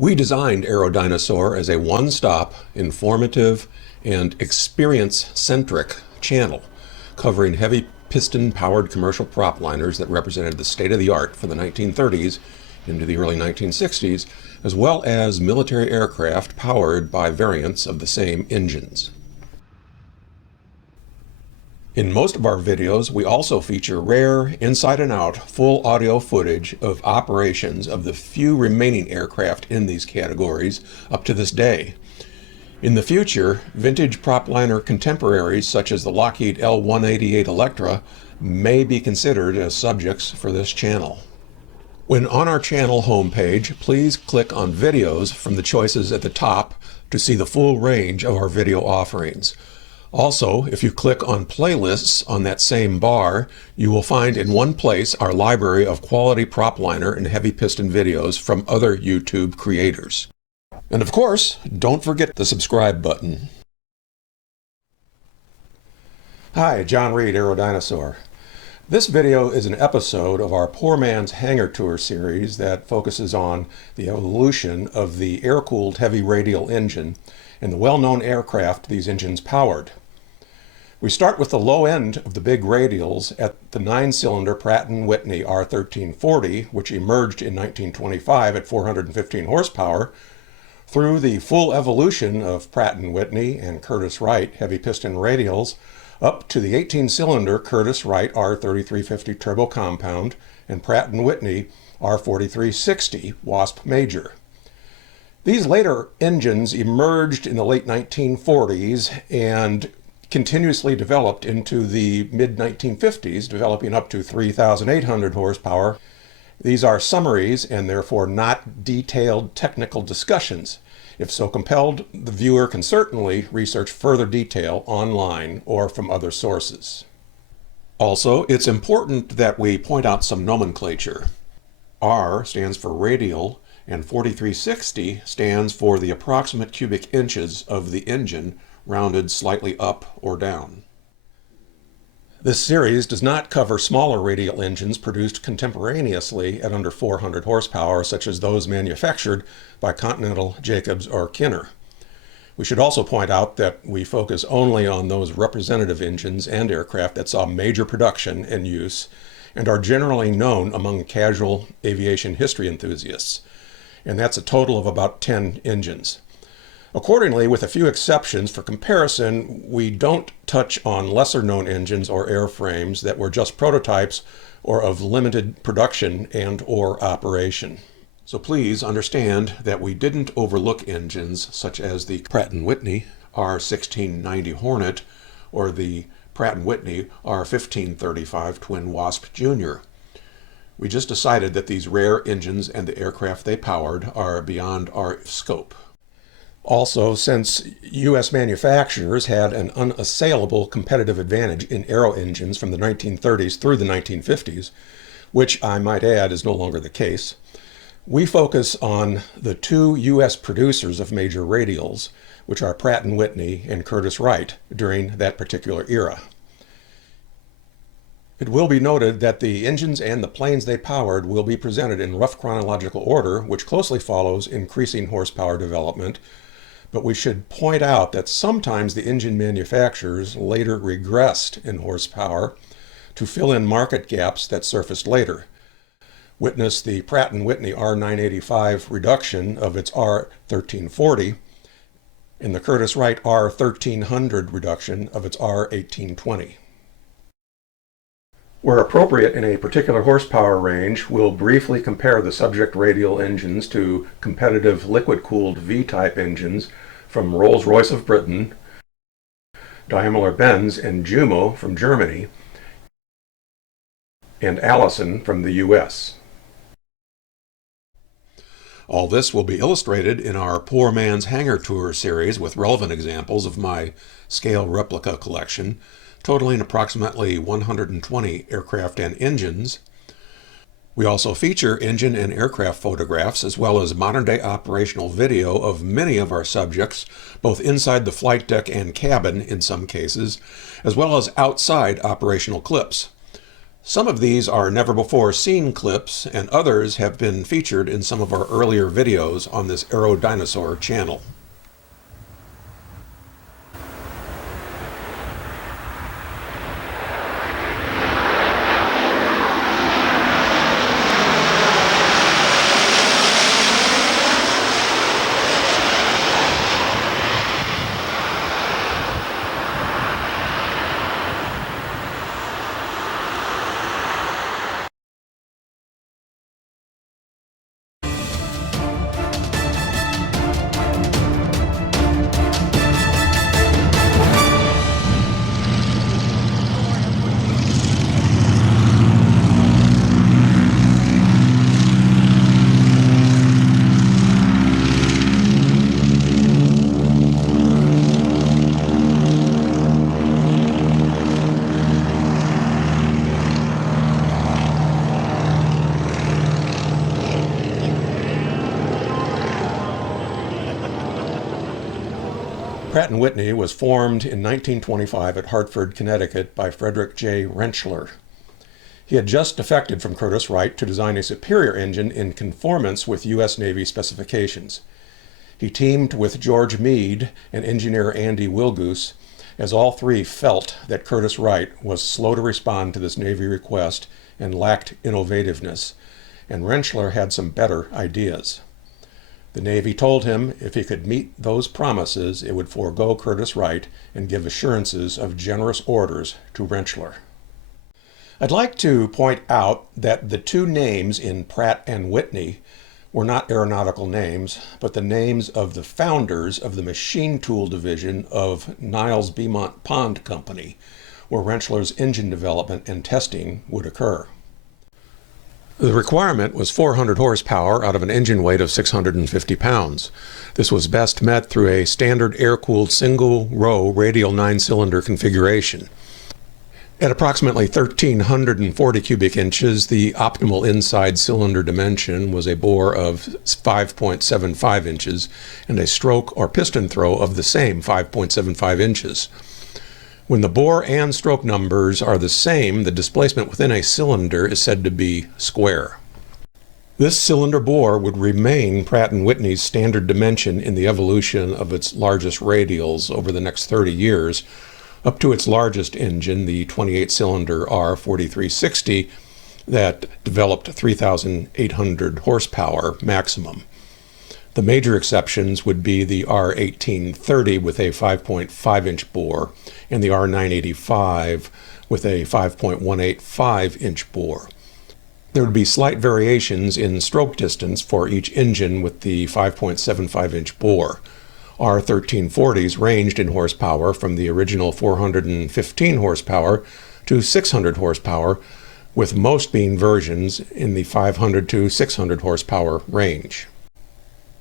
We designed Aerodinosaur as a one-stop, informative, and experience-centric channel, covering heavy piston-powered commercial prop liners that represented the state-of-the-art from the 1930s into the early 1960s, as well as military aircraft powered by variants of the same engines. In most of our videos, we also feature rare, inside and out, full audio footage of operations of the few remaining aircraft in these categories up to this day. In the future, vintage propliner contemporaries such as the Lockheed L-188 Electra may be considered as subjects for this channel. When on our channel homepage, please click on Videos from the choices at the top to see the full range of our video offerings. Also, if you click on Playlists on that same bar, you will find in one place our library of quality propliner and heavy piston videos from other YouTube creators. And of course, don't forget the subscribe button. Hi, John Reed, Aerodinosaur. This video is an episode of our Poor Man's Hangar Tour series that focuses on the evolution of the air-cooled heavy radial engine and the well-known aircraft these engines powered. We start with the low end of the big radials at the 9-cylinder Pratt Whitney R-1340, which emerged in 1925 at 415 horsepower, through the full evolution of Pratt Whitney and Curtiss-Wright heavy piston radials, up to the 18-cylinder Curtiss-Wright R-3350 turbo compound and Pratt Whitney R-4360 Wasp Major. These later engines emerged in the late 1940s and continuously developed into the mid-1950s, developing up to 3,800 horsepower. These are summaries and therefore not detailed technical discussions. If so compelled, the viewer can certainly research further detail online or from other sources. Also, it's important that we point out some nomenclature. R stands for radial, and 4360 stands for the approximate cubic inches of the engine, rounded slightly up or down. This series does not cover smaller radial engines produced contemporaneously at under 400 horsepower, such as those manufactured by Continental, Jacobs, or Kinner. We should also point out that we focus only on those representative engines and aircraft that saw major production and use and are generally known among casual aviation history enthusiasts, and that's a total of about 10 engines. Accordingly, with a few exceptions for comparison, we don't touch on lesser-known engines or airframes that were just prototypes or of limited production and/or operation. So please understand that we didn't overlook engines such as the Pratt Whitney R-1690 Hornet or the Pratt Whitney R-1535 Twin Wasp Junior. We just decided that these rare engines and the aircraft they powered are beyond our scope. Also, since U.S. manufacturers had an unassailable competitive advantage in aero engines from the 1930s through the 1950s, which I might add is no longer the case, we focus on the two U.S. producers of major radials, which are Pratt Whitney and Curtiss-Wright during that particular era. It will be noted that the engines and the planes they powered will be presented in rough chronological order, which closely follows increasing horsepower development. But we should point out that sometimes the engine manufacturers later regressed in horsepower to fill in market gaps that surfaced later. Witness the Pratt Whitney R-985 reduction of its R-1340 and the Curtiss-Wright R-1300 reduction of its R-1820. Where appropriate in a particular horsepower range, we'll briefly compare the subject radial engines to competitive liquid-cooled V-type engines from Rolls-Royce of Britain, Daimler-Benz and Jumo from Germany, and Allison from the US. All this will be illustrated in our Poor Man's Hangar Tour series with relevant examples of my scale replica collection, totaling approximately 120 aircraft and engines. We also feature engine and aircraft photographs as well as modern-day operational video of many of our subjects, both inside the flight deck and cabin in some cases, as well as outside operational clips. Some of these are never-before-seen clips, and others have been featured in some of our earlier videos on this Aero Dinosaur channel. Pratt Whitney was formed in 1925 at Hartford, Connecticut by Frederick J. Rentschler. He had just defected from Curtiss-Wright to design a superior engine in conformance with U.S. Navy specifications. He teamed with George Meade and engineer Andy Wilgoose, as all three felt that Curtiss-Wright was slow to respond to this Navy request and lacked innovativeness, and Rentschler had some better ideas. The Navy told him if he could meet those promises, it would forego Curtiss-Wright and give assurances of generous orders to Rentschler. I'd like to point out that the two names in Pratt and Whitney were not aeronautical names, but the names of the founders of the machine tool division of Niles Beaumont Pond Company, where Rentschler's engine development and testing would occur. The requirement was 400 horsepower out of an engine weight of 650 pounds. This was best met through a standard air-cooled single-row radial 9-cylinder configuration. At approximately 1,340 cubic inches, the optimal inside cylinder dimension was a bore of 5.75 inches and a stroke or piston throw of the same 5.75 inches. When the bore and stroke numbers are the same, the displacement within a cylinder is said to be square. This cylinder bore would remain Pratt & Whitney's standard dimension in the evolution of its largest radials over the next 30 years, up to its largest engine, the 28-cylinder R-4360, that developed 3,800 horsepower maximum. The major exceptions would be the R-1830 with a 5.5-inch bore and the R-985 with a 5.185-inch bore. There would be slight variations in stroke distance for each engine with the 5.75-inch bore. R-1340s ranged in horsepower from the original 415 horsepower to 600 horsepower, with most being versions in the 500 to 600 horsepower range.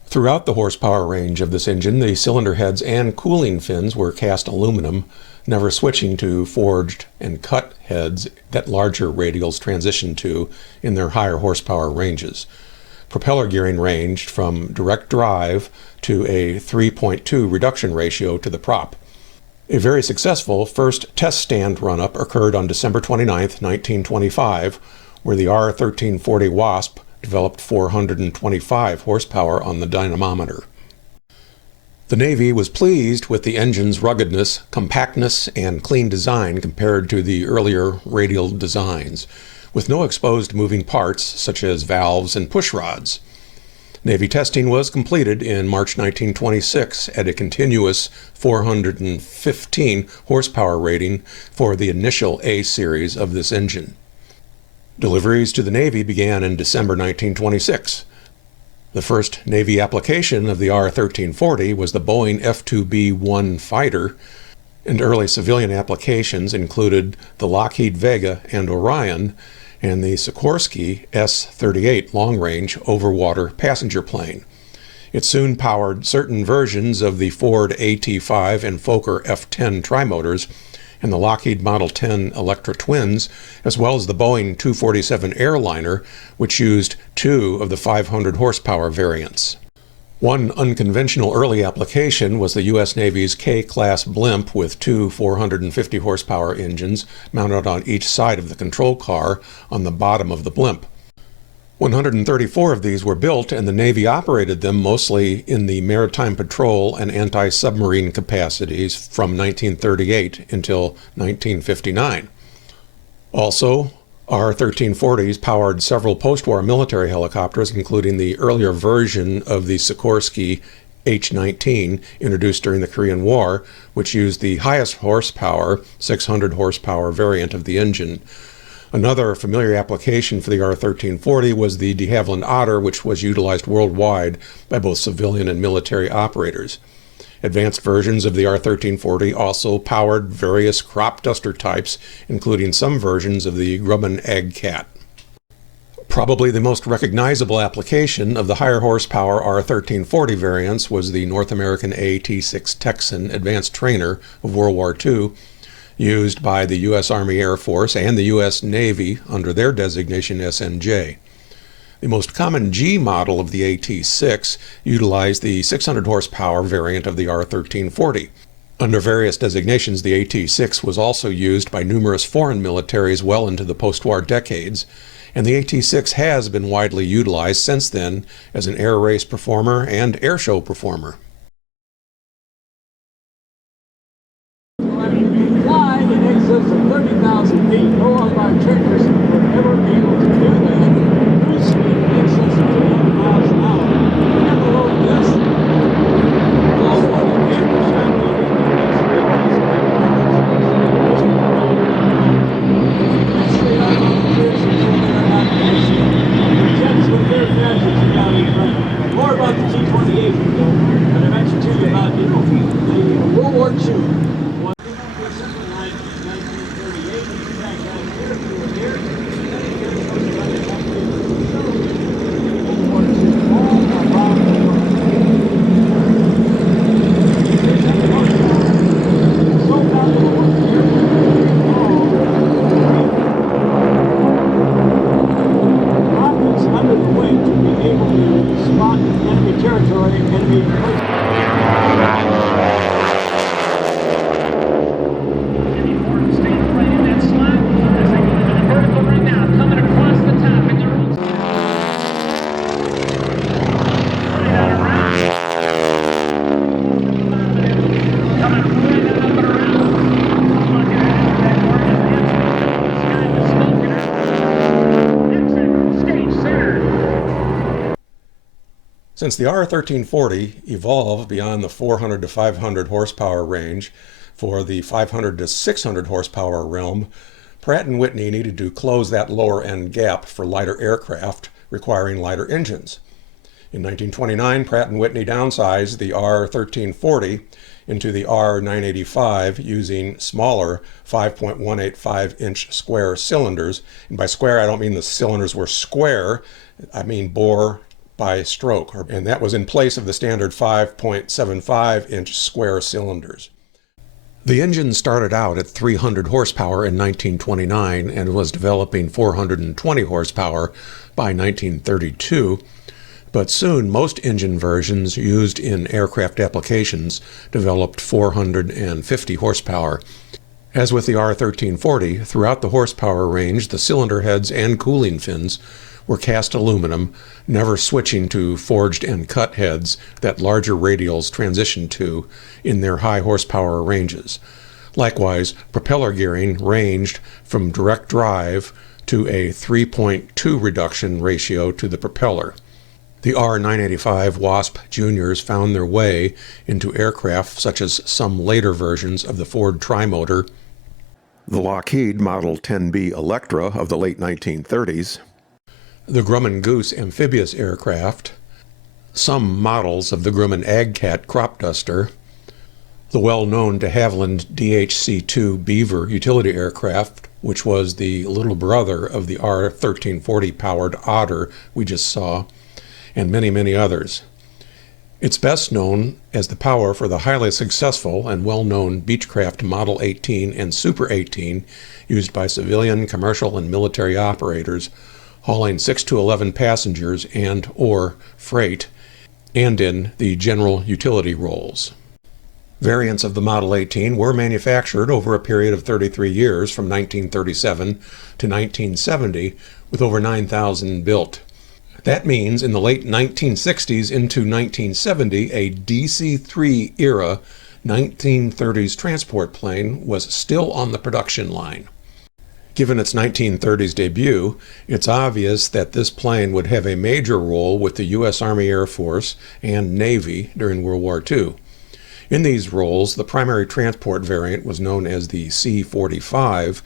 Throughout the horsepower range of this engine, the cylinder heads and cooling fins were cast aluminum, never switching to forged and cut heads that larger radials transitioned to in their higher horsepower ranges. Propeller gearing ranged from direct drive to a 3.2 reduction ratio to the prop. A very successful first test stand run-up occurred on December 29, 1925, where the R-1340 Wasp developed 425 horsepower on the dynamometer. The Navy was pleased with the engine's ruggedness, compactness, and clean design compared to the earlier radial designs, with no exposed moving parts such as valves and push rods. Navy testing was completed in March 1926 at a continuous 415 horsepower rating for the initial A series of this engine. Deliveries to the Navy began in December 1926. The first Navy application of the R-1340 was the Boeing F-2B-1 fighter, and early civilian applications included the Lockheed Vega and Orion and the Sikorsky S-38 long-range overwater passenger plane. It soon powered certain versions of the Ford AT-5 and Fokker F-10 trimotors and the Lockheed Model 10 Electra twins, as well as the Boeing 247 airliner, which used two of the 500 horsepower variants. One unconventional early application was the U.S. Navy's K-class blimp with two 450 horsepower engines mounted on each side of the control car on the bottom of the blimp. 134 of these were built, and the Navy operated them mostly in the maritime patrol and anti-submarine capacities from 1938 until 1959. Also, R-1340s powered several post-war military helicopters, including the earlier version of the Sikorsky H-19 introduced during the Korean War, which used the highest horsepower, 600 horsepower variant of the engine. Another familiar application for the R-1340 was the de Havilland Otter, which was utilized worldwide by both civilian and military operators. Advanced versions of the R-1340 also powered various crop duster types, including some versions of the Grumman Ag-Cat. Probably the most recognizable application of the higher horsepower R-1340 variants was the North American AT-6 Texan advanced trainer of World War II, used by the U.S. Army Air Force and the U.S. Navy under their designation SNJ. The most common G model of the AT-6 utilized the 600 horsepower variant of the R-1340. Under various designations, the AT-6 was also used by numerous foreign militaries well into the post-war decades, and the AT-6 has been widely utilized since then as an air race performer and air show performer. Fly in excess of 30,000 feet. No one of our triggers would ever be able to do that. Cruise speed in excess of 300 miles an hour. And below this, all of the cables shine Let's stay out on the clears until they're not missing. Jets with their gadgets are down in front. More about the T-28 but I mentioned to you about the World War II. Since the R-1340 evolved beyond the 400 to 500 horsepower range for the 500 to 600 horsepower realm, Pratt Whitney needed to close that lower end gap for lighter aircraft requiring lighter engines. In 1929, Pratt Whitney downsized the R-1340 into the R-985 using smaller 5.185-inch square cylinders. And by square, I don't mean the cylinders were square, I mean bore by stroke, and that was in place of the standard 5.75-inch square cylinders. The engine started out at 300 horsepower in 1929 and was developing 420 horsepower by 1932, but soon most engine versions used in aircraft applications developed 450 horsepower. As with the R-1340, throughout the horsepower range, the cylinder heads and cooling fins were cast aluminum, never switching to forged and cut heads that larger radials transitioned to in their high horsepower ranges. Likewise, propeller gearing ranged from direct drive to a 3.2 reduction ratio to the propeller. The R-985 Wasp Juniors found their way into aircraft such as some later versions of the Ford Trimotor, the Lockheed Model 10B Electra of the late 1930s, the Grumman Goose amphibious aircraft, some models of the Grumman Ag-Cat crop duster, the well-known de Havilland DHC-2 Beaver utility aircraft, which was the little brother of the R-1340 powered Otter we just saw, and many, many others. It's best known as the power for the highly successful and well-known Beechcraft Model 18 and Super 18 used by civilian, commercial, and military operators hauling 6 to 11 passengers and or freight and in the general utility roles. Variants of the Model 18 were manufactured over a period of 33 years from 1937 to 1970, with over 9,000 built. That means in the late 1960s into 1970, a DC-3 era 1930s transport plane was still on the production line. Given its 1930s debut, it's obvious that this plane would have a major role with the U.S. Army Air Force and Navy during World War II. In these roles, the primary transport variant was known as the C-45,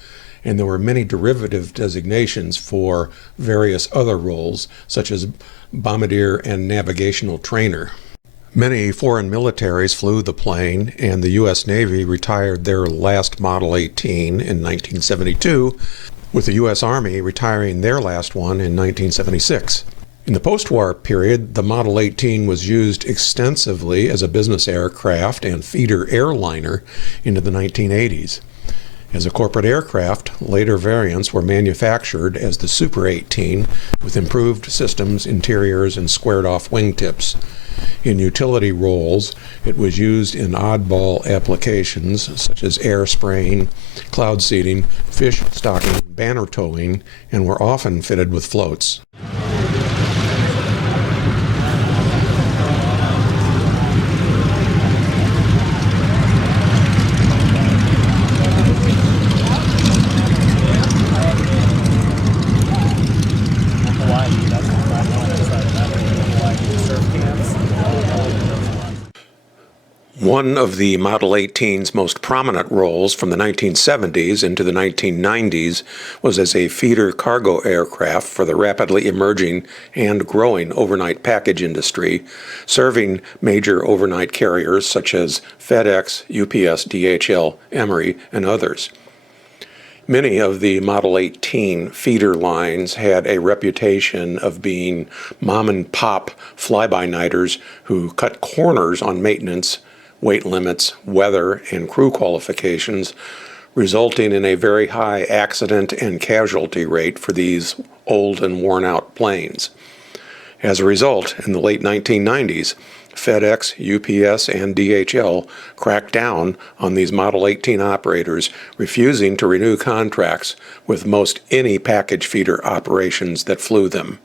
and there were many derivative designations for various other roles, such as bombardier and navigational trainer. Many foreign militaries flew the plane, and the U.S. Navy retired their last Model 18 in 1972, with the U.S. Army retiring their last one in 1976. In the post-war period, the Model 18 was used extensively as a business aircraft and feeder airliner into the 1980s. As a corporate aircraft, later variants were manufactured as the Super 18 with improved systems, interiors, and squared-off wingtips. In utility roles, it was used in oddball applications such as air spraying, cloud seeding, fish stocking, banner towing, and were often fitted with floats. One of the Model 18's most prominent roles from the 1970s into the 1990s was as a feeder cargo aircraft for the rapidly emerging and growing overnight package industry, serving major overnight carriers such as FedEx, UPS, DHL, Emery, and others. Many of the Model 18 feeder lines had a reputation of being mom-and-pop fly-by-nighters who cut corners on maintenance, weight limits, weather, and crew qualifications, resulting in a very high accident and casualty rate for these old and worn-out planes. As a result, in the late 1990s, FedEx, UPS, and DHL cracked down on these Model 18 operators, refusing to renew contracts with most any package feeder operations that flew them.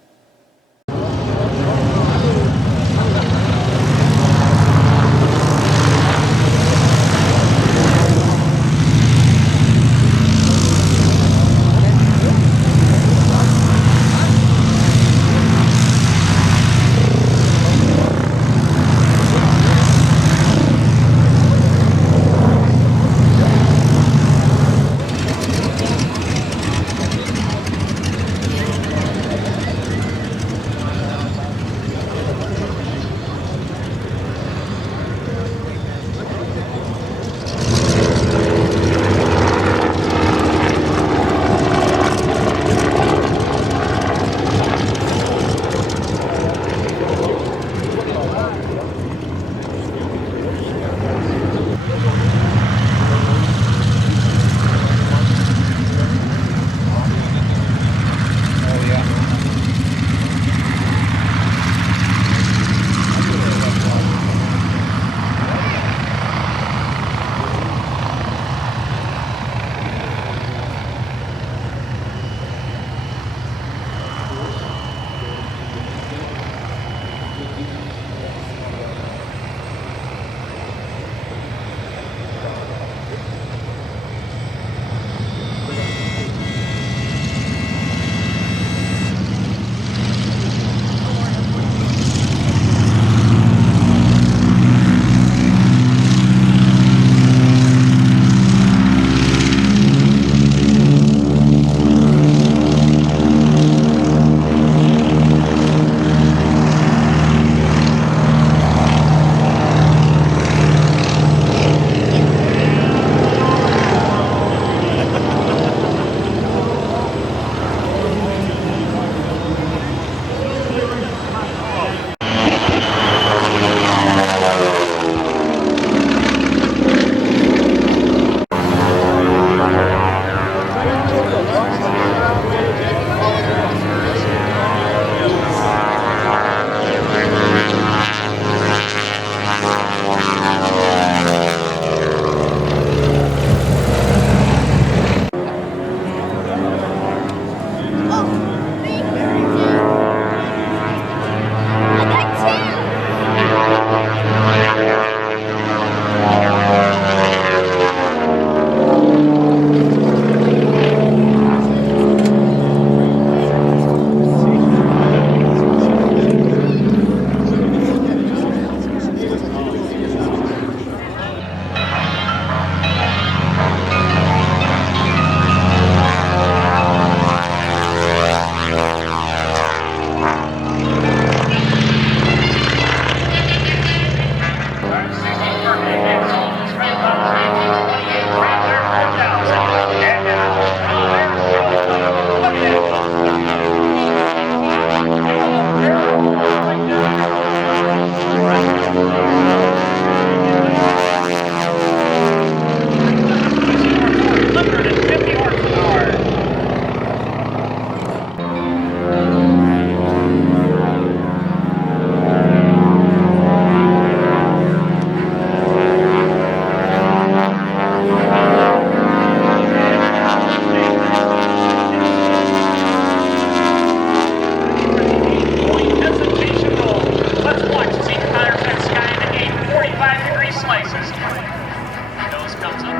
Nose comes up.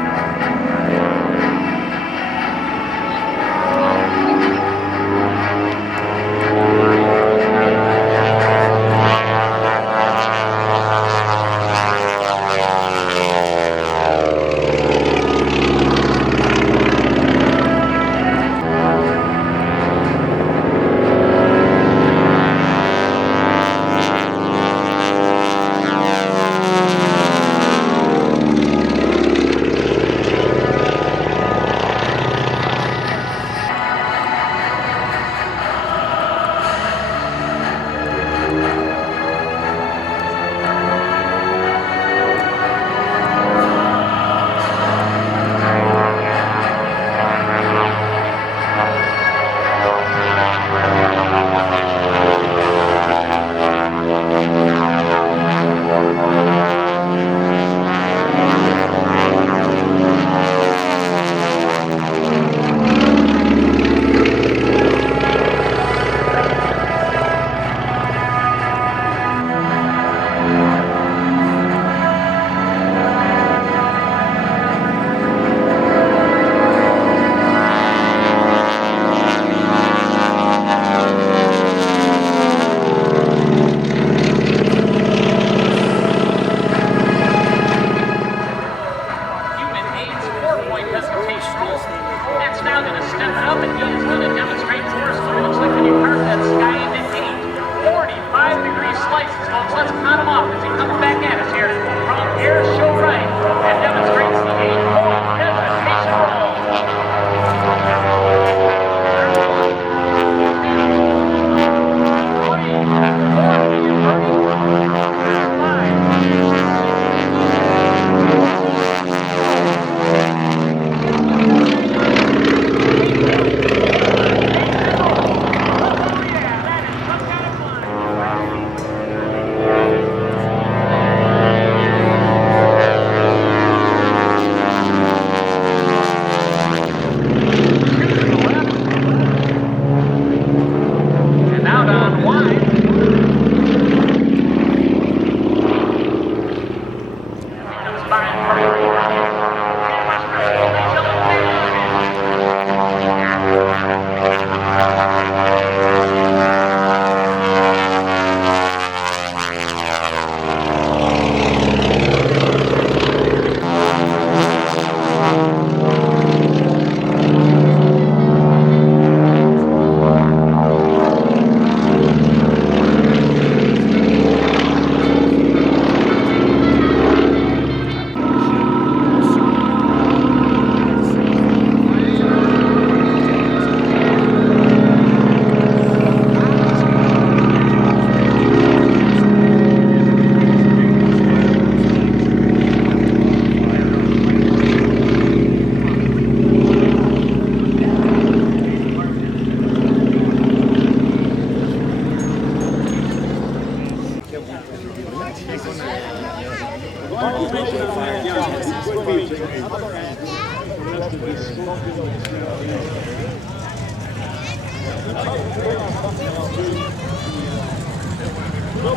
Go